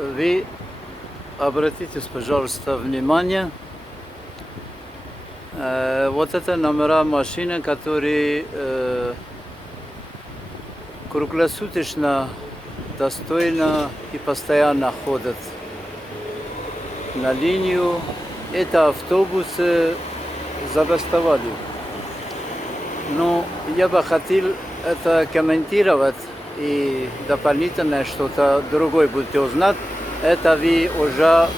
вы обратитесь, пожалуйста, внимание. Вот это номера машины, которые круглосуточно, достойно и постоянно ходят на линию. Это автобусы забастовали. Но я бы хотел это комментировать и дополнительно что-то другое будете узнать. Это вы уже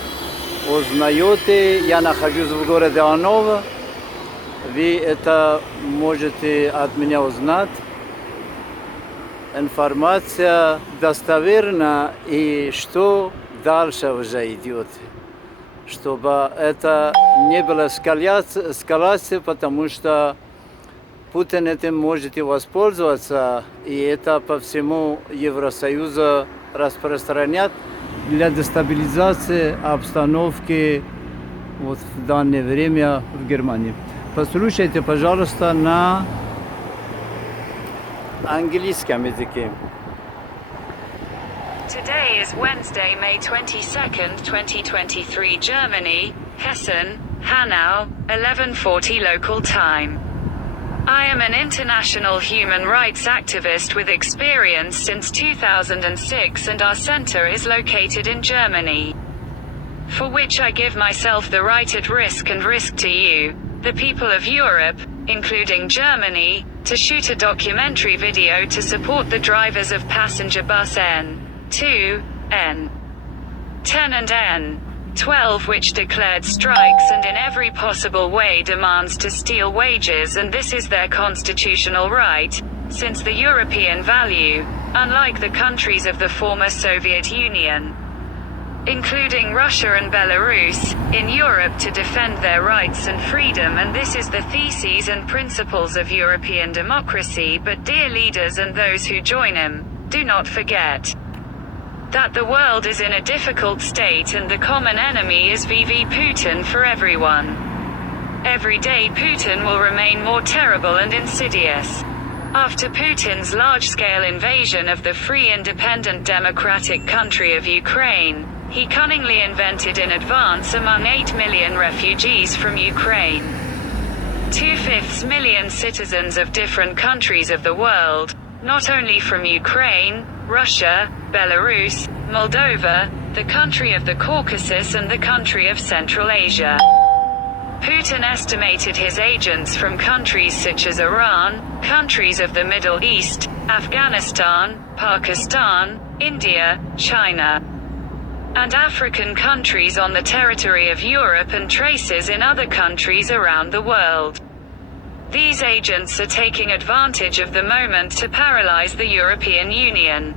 узнаете. Я нахожусь в городе Аново. Вы это можете от меня узнать. Информация достоверна и что дальше уже идет. Чтобы это не было эскалации, потому что Путин этим может воспользоваться, и это по всему Евросоюзу распространять для дестабилизации обстановки вот в данное время в Германии. Послушайте, пожалуйста, на английском языке. Today is Wednesday, May 22nd, 2023, Germany, Hessen, Hanau, 11:40 local time. I am an international human rights activist with experience since 2006 and our center is located in Germany. For which I give myself the right at risk and risk to you, the people of Europe, including Germany, to shoot a documentary video to support the drivers of passenger bus N2, N10 and N12 which declared strikes and in every possible way demands to steal wages, and this is their constitutional right, since the European value, unlike the countries of the former Soviet Union, including Russia and Belarus, in Europe to defend their rights and freedom, and this is the theses and principles of European democracy. But dear leaders and those who join him, do not forget that the world is in a difficult state and the common enemy is VV Putin for everyone. Every day Putin will remain more terrible and insidious. After Putin's large-scale invasion of the free independent democratic country of Ukraine, he cunningly invented in advance among 8 million refugees from Ukraine, 2/5 million citizens of different countries of the world, not only from Ukraine, Russia, Belarus, Moldova, the country of the Caucasus and the country of Central Asia. Putin estimated his agents from countries such as Iran, countries of the Middle East, Afghanistan, Pakistan, India, China, and African countries on the territory of Europe and traces in other countries around the world. These agents are taking advantage of the moment to paralyze the European Union,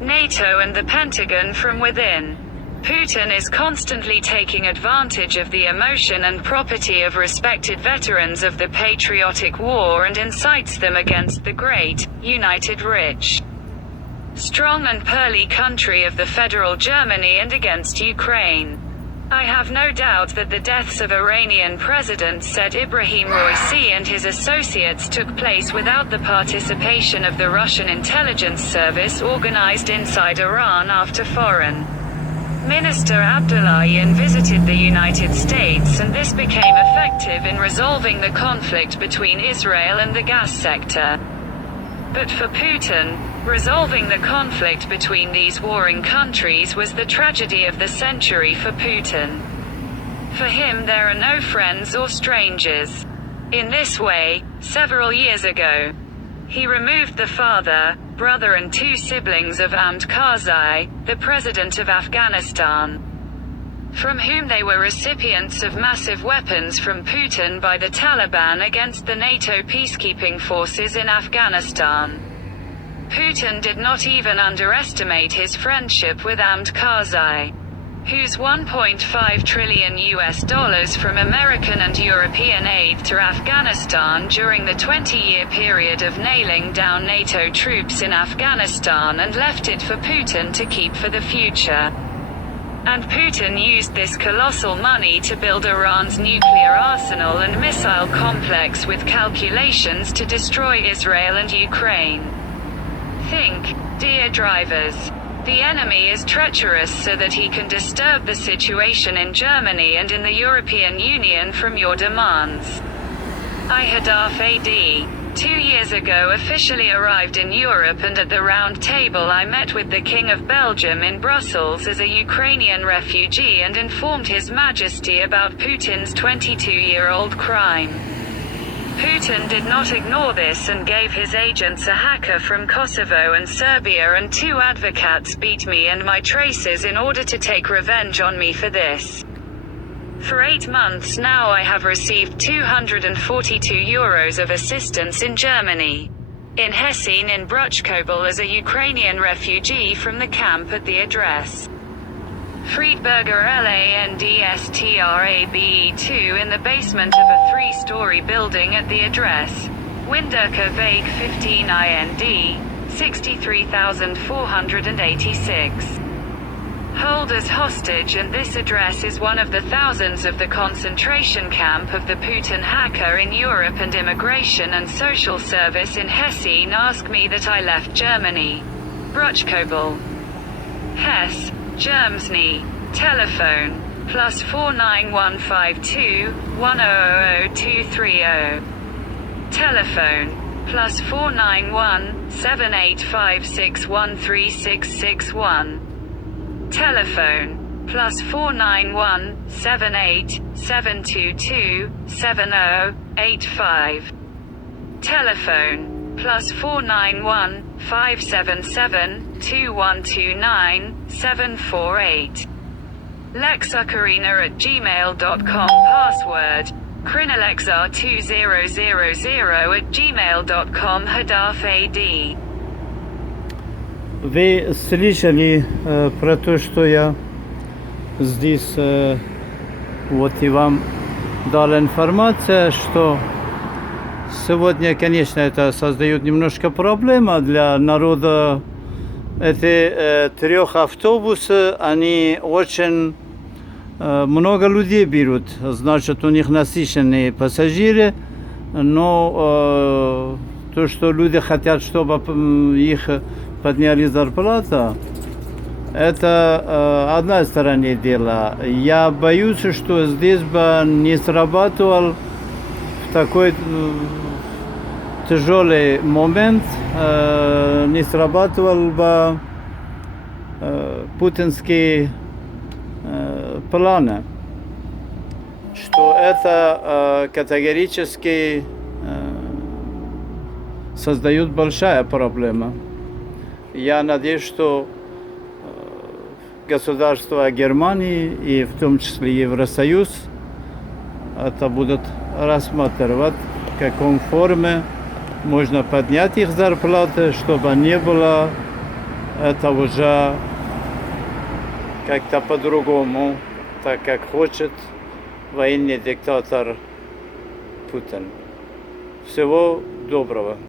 NATO and the Pentagon from within. Putin is constantly taking advantage of the emotion and property of respected veterans of the patriotic war and incites them against the great, united rich, strong and pearly country of the federal Germany and against Ukraine. I have no doubt that the deaths of Iranian President Said Ibrahim Raisi and his associates took place without the participation of the Russian intelligence service organized inside Iran after Foreign Minister Abdullahian visited the United States, and this became effective in resolving the conflict between Israel and the gas sector. But for Putin, resolving the conflict between these warring countries was the tragedy of the century for Putin. For him there are no friends or strangers. In this way, several years ago, he removed the father, brother and 2 siblings of Ahmed Karzai, the president of Afghanistan, from whom they were recipients of massive weapons from Putin by the Taliban against the NATO peacekeeping forces in Afghanistan. Putin did not even underestimate his friendship with Ahmed Karzai, whose $1.5 trillion from American and European aid to Afghanistan during the 20-year period of nailing down NATO troops in Afghanistan and left it for Putin to keep for the future. And Putin used this colossal money to build Iran's nuclear arsenal and missile complex with calculations to destroy Israel and Ukraine. Think, dear drivers, The enemy is treacherous so that he can disturb the situation in Germany and in the European Union from your demands. I Hadaf AD, 2 years ago officially arrived in Europe, and at the round table I met with the King of Belgium in Brussels as a Ukrainian refugee and informed His Majesty about Putin's 22-year-old crime. Putin did not ignore this and gave his agents a hacker from Kosovo and Serbia, and 2 advocates beat me and my traces in order to take revenge on me for this. For 8 months now I have received €242 of assistance in Germany. In Hessen in Bruchkobel as a Ukrainian refugee from the camp at the address Friedberger Landstrabe 2 in the basement of a 3-story building at the address Winderker Weg 15 IND, 63,486. Hold as hostage, and this address is one of the thousands of the concentration camp of the Putin hacker in Europe, and Immigration and Social Service in Hessen ask me that I left Germany. Bruchkobel. Hesse, Germany. Telephone, +49152 10000230. Telephone, +491 7856136661. Telephone, +491 78 722 7085. Telephone, +491 577 2129 748. lexukarina@gmail.com. Password, krinalexar2000@gmail.com. Hadaf AD. Вы слышали про то, что я здесь вот и вам дал информацию, что сегодня, конечно, это создает немножко проблема для народа. Эти 3 автобусы, они очень много людей берут, значит, у них насыщенные пассажиры, но то, что люди хотят, чтобы их подняли зарплату, это одна сторона дела. Я боюсь, что здесь бы не срабатывал в такой тяжелый момент, не срабатывал бы путинские планы, что это категорически создает большая проблема. Я надеюсь, что государство Германии и в том числе Евросоюз это будут рассматривать, в каком форме можно поднять их зарплаты, чтобы не было это уже как-то по-другому, так как хочет военный диктатор Путин. Всего доброго.